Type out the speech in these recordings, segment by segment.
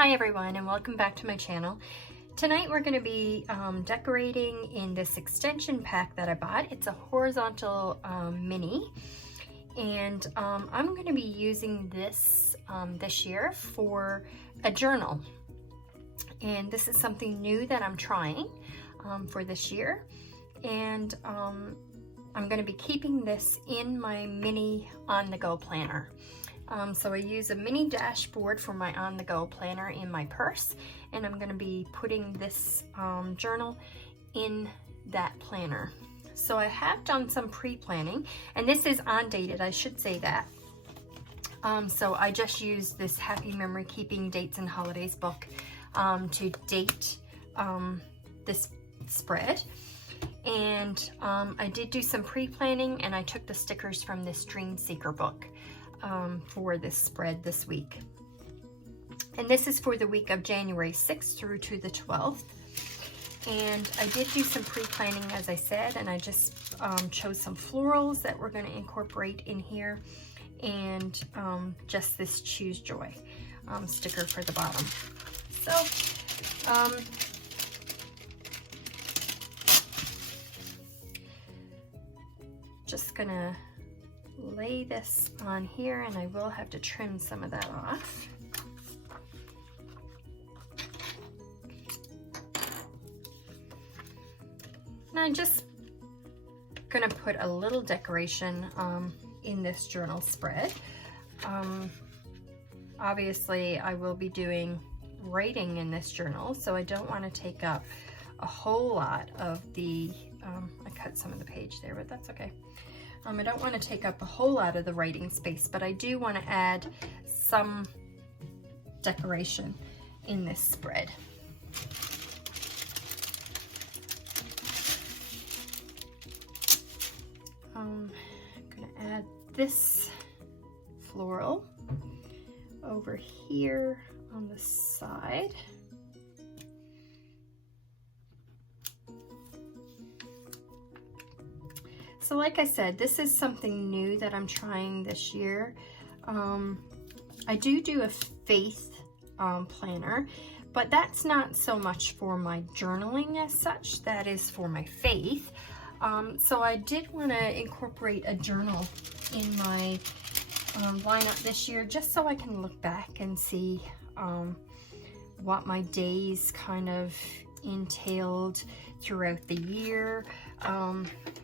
Hi everyone, and welcome back to my channel. Tonight we're going to be decorating in this extension pack that I bought. It's a horizontal mini, and I'm going to be using this this year for a journal. And this is something new that I'm trying for this year, and I'm going to be keeping this in my mini on-the-go planner. So I use a mini dashboard for my on-the-go planner in my purse, and I'm going to be putting this journal in that planner. So I have done some pre-planning, and this is undated, I should say that. So I just used this Happy Memory Keeping Dates and Holidays book to date this spread. And I did do some pre-planning, and I took the stickers from this Dream Seeker book for this spread this week. And this is for the week of January 6th through to the 12th. And I did do some pre-planning, as I said, and I just chose some florals that we're going to incorporate in here, and just this Choose Joy sticker for the bottom. So just gonna lay this on here, and I will have to trim some of that off. And I'm just gonna put a little decoration in this journal spread. Obviously I will be doing writing in this journal, so I don't want to take up a whole lot of the I cut some of the page there, but that's okay. I don't want to take up a whole lot of the writing space, but I do want to add some decoration in this spread. I'm going to add this floral over here on the side. So like I said, this is something new that I'm trying this year. I do a faith planner, but that's not so much for my journaling as such. That is for my faith. So I did want to incorporate a journal in my lineup this year, just so I can look back and see what my days kind of entailed throughout the year,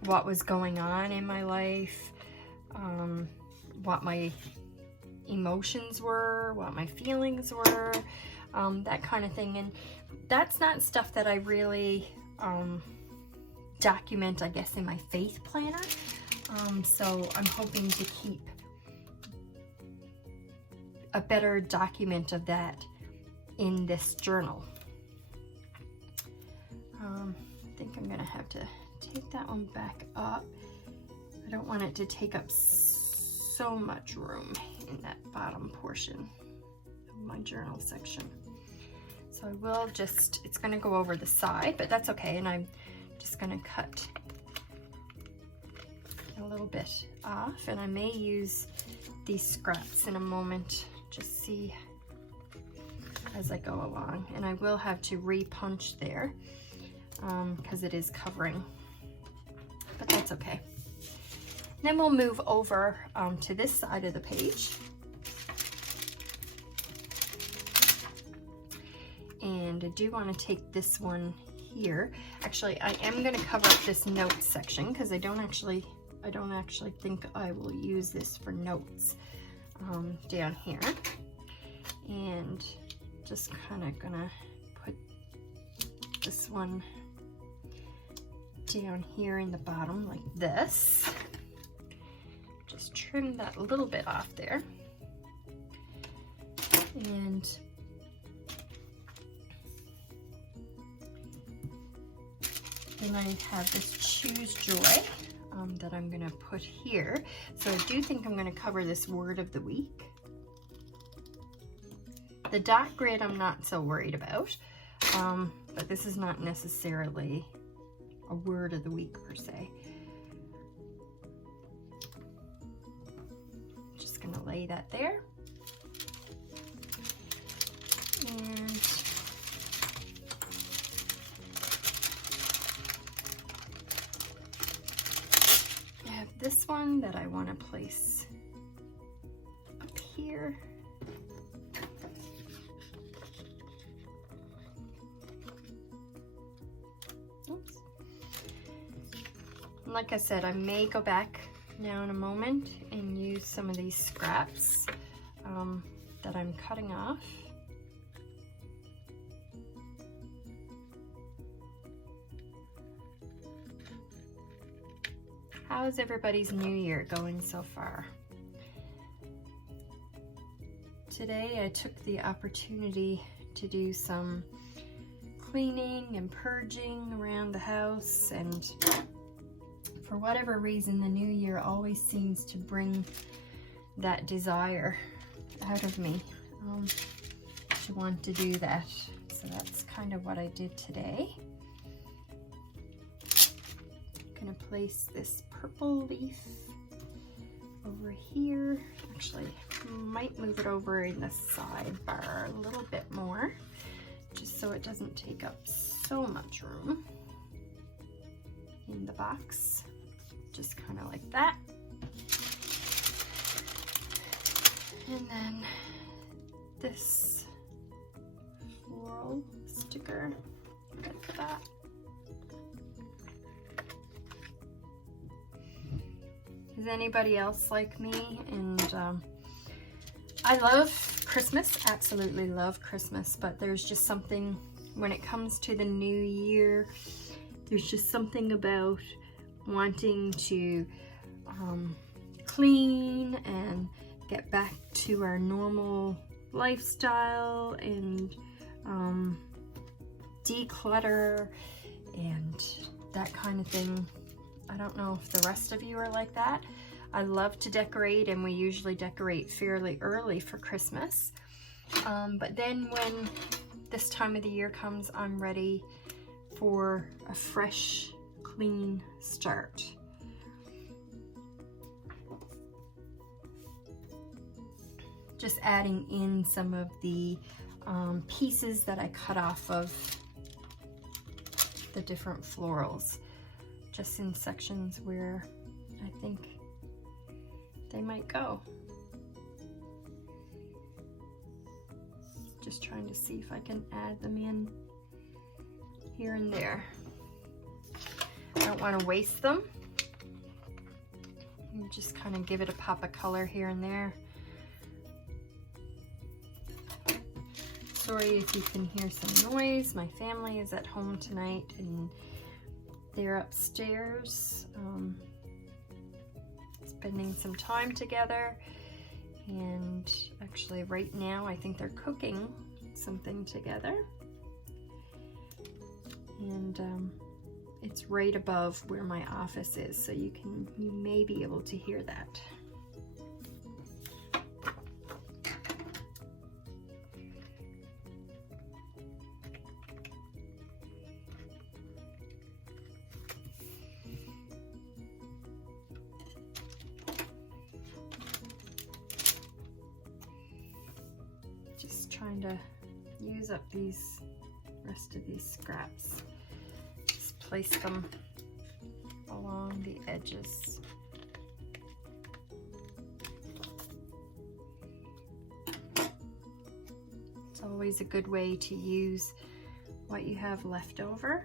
what was going on in my life, what my emotions were, what my feelings were, that kind of thing. And that's not stuff that I really document, I guess, in my faith planner. So I'm hoping to keep a better document of that in this journal. I think I'm gonna have to take that one back up. I don't want it to take up so much room in that bottom portion of my journal section. So I will just, it's gonna go over the side, but that's okay. And I'm just gonna cut a little bit off, and I may use these scraps in a moment, just see as I go along. And I will have to re-punch there because it is covering, but that's okay. Then we'll move over to this side of the page. And I do want to take this one here. Actually, I am going to cover up this notes section because I don't actually think I will use this for notes down here. And just kind of gonna put this one down here in the bottom like this. Just trim that a little bit off there. And then I have this Choose Joy that I'm gonna put here. So I do think I'm gonna cover this word of the week. The dot grid I'm not so worried about, but this is not necessarily a word of the week per se. Just gonna lay that there. And this one that I want to place up here. Oops. And like I said, I may go back now in a moment and use some of these scraps that I'm cutting off. How's everybody's new year going so far? Today I took the opportunity to do some cleaning and purging around the house, and for whatever reason the new year always seems to bring that desire out of me to want to do that. So that's kind of what I did today. I'm gonna place this purple leaf over here. Actually, might move it over in the sidebar a little bit more, just so it doesn't take up so much room in the box. Just kind of like that. And then this floral sticker, like that. Is anybody else like me? And I love Christmas, absolutely love Christmas, but there's just something when it comes to the new year, there's just something about wanting to clean and get back to our normal lifestyle and declutter and that kind of thing. I don't know if the rest of you are like that. I love to decorate, and we usually decorate fairly early for Christmas. But then when this time of the year comes, I'm ready for a fresh, clean start. Just adding in some of the pieces that I cut off of the different florals, just in sections where I think they might go. Just trying to see if I can add them in here and there. I don't want to waste them. And just kind of give it a pop of color here and there. Sorry if you can hear some noise. My family is at home tonight and they're upstairs spending some time together, and actually right now I think they're cooking something together, and it's right above where my office is, so you may be able to hear that. Trying to use up these rest of these scraps. Just place them along the edges. It's always a good way to use what you have left over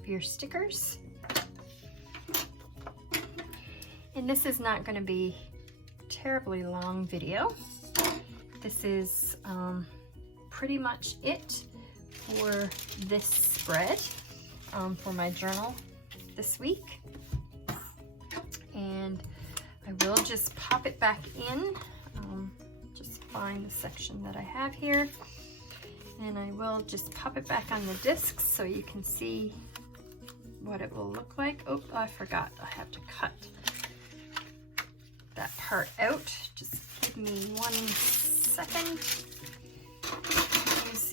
of your stickers. And this is not going to be a terribly long video. This is pretty much it for this spread for my journal this week. And I will just pop it back in, just find the section that I have here, and I will just pop it back on the discs so you can see what it will look like. Oh, I forgot, I have to cut that part out. Just give me 1 second.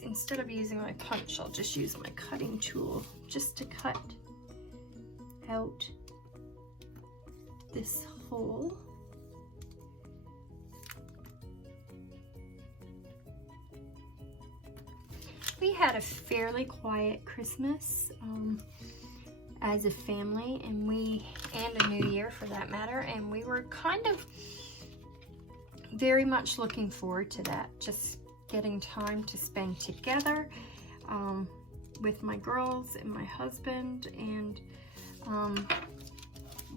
Instead of using my punch, I'll just use my cutting tool just to cut out this hole. We had a fairly quiet Christmas. as a family, and a new year for that matter, and we were kind of very much looking forward to that, just getting time to spend together with my girls and my husband. And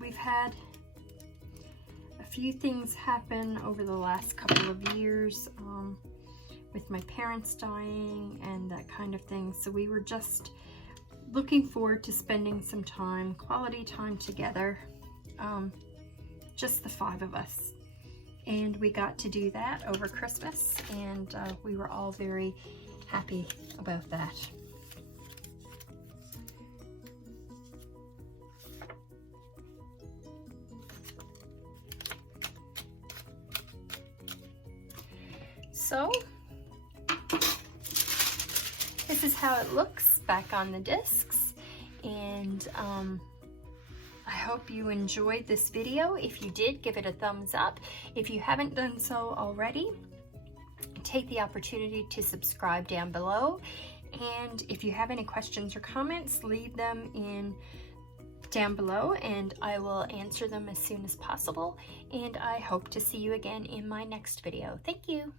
we've had a few things happen over the last couple of years with my parents dying and that kind of thing, so we were just looking forward to spending some time, quality time together, just the 5 of us. And we got to do that over Christmas, and we were all very happy about that. So this is how it looks back on the discs, and I hope you enjoyed this video. If you did, give it a thumbs up. If you haven't done so already, take the opportunity to subscribe down below. And if you have any questions or comments, leave them down below and I will answer them as soon as possible. And I hope to see you again in my next video. Thank you.